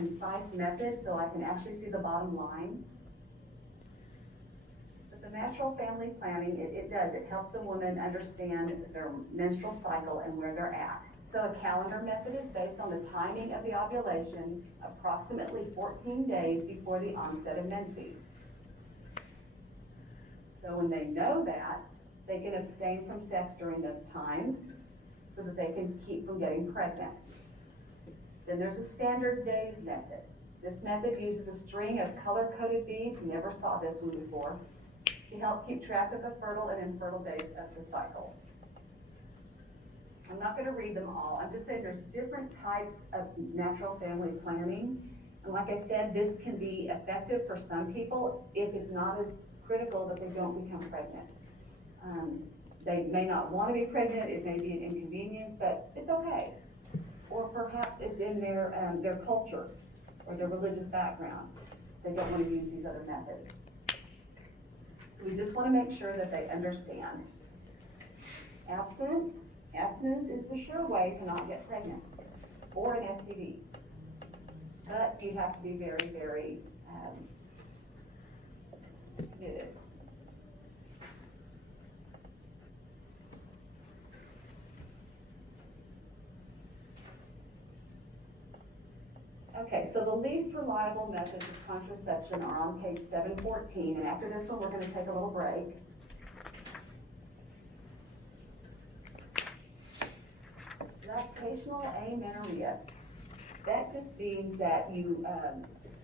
concise method so I can actually see the bottom line. But the natural family planning, it helps a woman understand their menstrual cycle and where they're at. So a calendar method is based on the timing of the ovulation, approximately 14 days before the onset of menses. So when they know that, they can abstain from sex during those times so that they can keep from getting pregnant. Then there's a standard days method. This method uses a string of color-coded beads, never saw this one before, to help keep track of the fertile and infertile days of the cycle. I'm not going to read them all. I'm just saying there's different types of natural family planning. And like I said, this can be effective for some people if it's not as critical that they don't become pregnant. They may not want to be pregnant, it may be an inconvenience, but it's okay. Or perhaps it's in their culture or their religious background. They don't want to use these other methods. So we just want to make sure that they understand. Abstinence. Abstinence is the sure way to not get pregnant or an STD. But you have to be very, very committed. Okay, so the least reliable methods of contraception are on page 714, and after this one, we're going to take a little break. Lactational amenorrhea. That just means that you,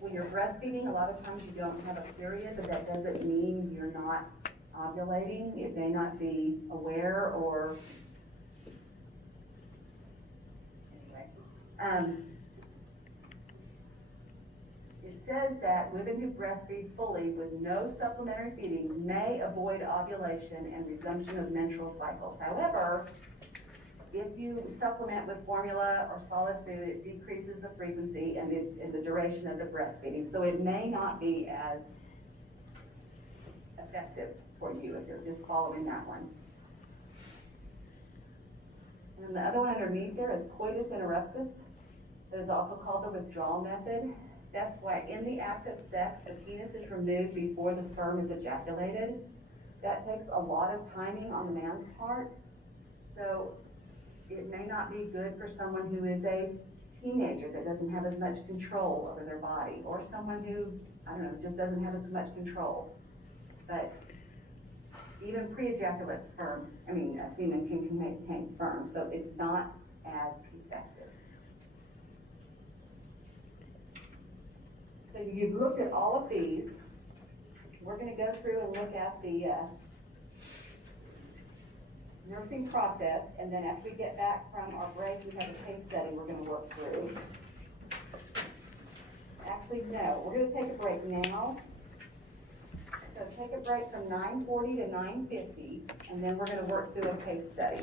when you're breastfeeding, a lot of times you don't have a period, but that doesn't mean you're not ovulating. It may not be aware or, anyway. It says that women who breastfeed fully with no supplementary feedings may avoid ovulation and resumption of menstrual cycles. However, if you supplement with formula or solid food, it decreases the frequency and the duration of the breastfeeding. So it may not be as effective for you if you're just following that one. And the other one underneath there is coitus interruptus. That is also called the withdrawal method. That's why in the act of sex, the penis is removed before the sperm is ejaculated. That takes a lot of timing on the man's part. So it may not be good for someone who is a teenager that doesn't have as much control over their body, or someone who, I don't know, just doesn't have as much control. But even pre-ejaculate semen can contain sperm, so it's not as effective. So you've looked at all of these. We're going to go through and look at the nursing process, and then after we get back from our break, we have a case study we're going to work through. Actually, no, we're going to take a break now. So take a break from 9:40 to 9:50, and then we're going to work through a case study.